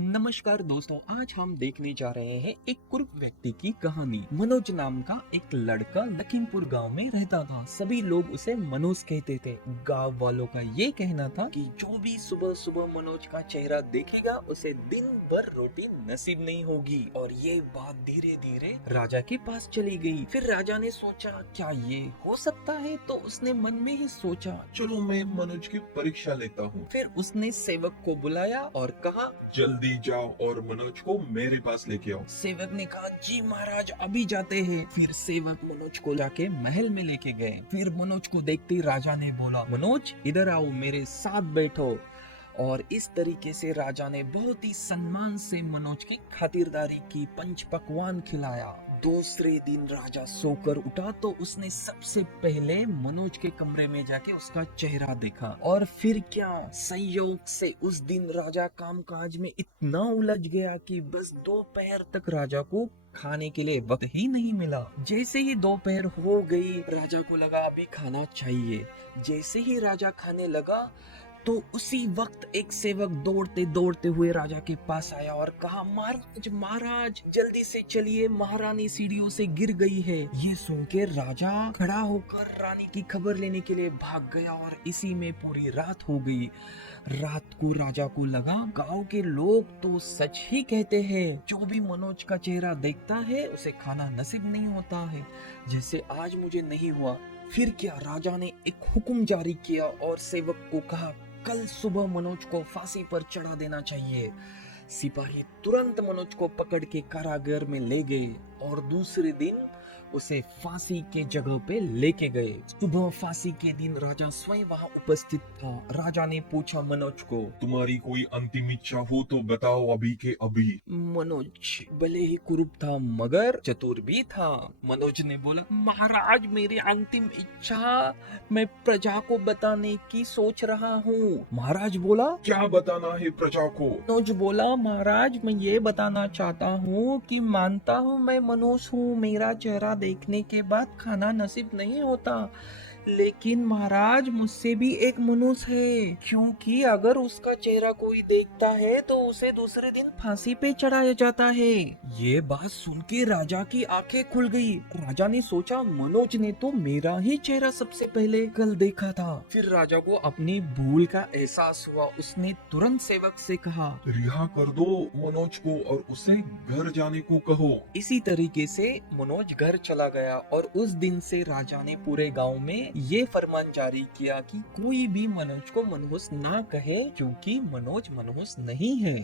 नमस्कार दोस्तों, आज हम देखने जा रहे हैं एक कुरूप व्यक्ति की कहानी। मनोज नाम का एक लड़का लखीमपुर गांव में रहता था। सभी लोग उसे मनोज कहते थे। गांव वालों का ये कहना था कि जो भी सुबह सुबह मनोज का चेहरा देखेगा उसे दिन भर रोटी नसीब नहीं होगी। और ये बात धीरे धीरे राजा के पास चली गई। फिर राजा ने सोचा क्या ये हो सकता है, तो उसने मन में ही सोचा चलो मैं मनोज की परीक्षा लेता हूँ। फिर उसने सेवक को बुलाया और कहा जल्दी जाओ और मनोज को मेरे पास लेके आओ। सेवक ने कहा जी महाराज अभी जाते हैं। फिर सेवक मनोज को जाके महल में लेके गए। फिर मनोज को देखते ही राजा ने बोला मनोज इधर आओ, मेरे साथ बैठो। और इस तरीके से राजा ने बहुत ही सम्मान से मनोज की खातिरदारी की, पंच पकवान खिलाया। दूसरे दिन राजा सोकर उठा तो उसने सबसे पहले मनोज के कमरे में जाके उसका चेहरा देखा। और फिर क्या संयोग से उस दिन राजा कामकाज में इतना उलझ गया कि बस दोपहर तक राजा को खाने के लिए वक्त ही नहीं मिला। जैसे ही दोपहर हो गई राजा को लगा अभी खाना चाहिए। जैसे ही राजा खाने लगा तो उसी वक्त एक सेवक दौड़ते दौड़ते हुए राजा के पास आया और कहा महाराज महाराज जल्दी से चलिए, महारानी सीढ़ियों से गिर गई है। ये सुन के राजा खड़ा होकर रानी की खबर लेने के लिए भाग गया और इसी में पूरी रात हो गई। रात को राजा को लगा गांव के लोग तो सच ही कहते हैं, जो भी मनोज का चेहरा देखता है उसे खाना नसीब नहीं होता है, जैसे आज मुझे नहीं हुआ। फिर क्या राजा ने एक हुक्म जारी किया और सेवक को कहा कल सुबह मनोज को फांसी पर चढ़ा देना चाहिए। सिपाही तुरंत मनोज को पकड़ के कारागार में ले गए और दूसरे दिन उसे फांसी के जगह पे लेके गए। सुबह फांसी के दिन राजा स्वयं वहां उपस्थित था। राजा ने पूछा मनोज को तुम्हारी कोई अंतिम इच्छा हो तो बताओ अभी के अभी। मनोज भले ही कुरूप था मगर चतुर भी था। मनोज ने बोला महाराज मेरी अंतिम इच्छा मैं प्रजा को बताने की सोच रहा हूँ। महाराज बोला क्या बताना है प्रजा को? मनोज बोला महाराज मैं ये बताना चाहता हूँ कि मानता हूँ मैं मनुष्य हूँ, मेरा चेहरा देखने के बाद खाना नसीब नहीं होता, लेकिन महाराज मुझसे भी एक मनुष्य है, क्योंकि अगर उसका चेहरा कोई देखता है तो उसे दूसरे दिन फांसी पे चढ़ाया जाता है। ये बात सुन के राजा की आंखें खुल गई। राजा ने सोचा मनोज ने तो मेरा ही चेहरा सबसे पहले कल देखा था। फिर राजा को अपनी भूल का एहसास हुआ। उसने तुरंत सेवक से कहा रिहा कर दो मनोज को और उसे घर जाने को कहो। इसी तरीके से मनोज घर चला गया और उस दिन से राजा ने पूरे गांव में ये फरमान जारी किया कि कोई भी मनोज को मनहूस ना कहे, क्योंकि मनोज मनहूस नहीं है।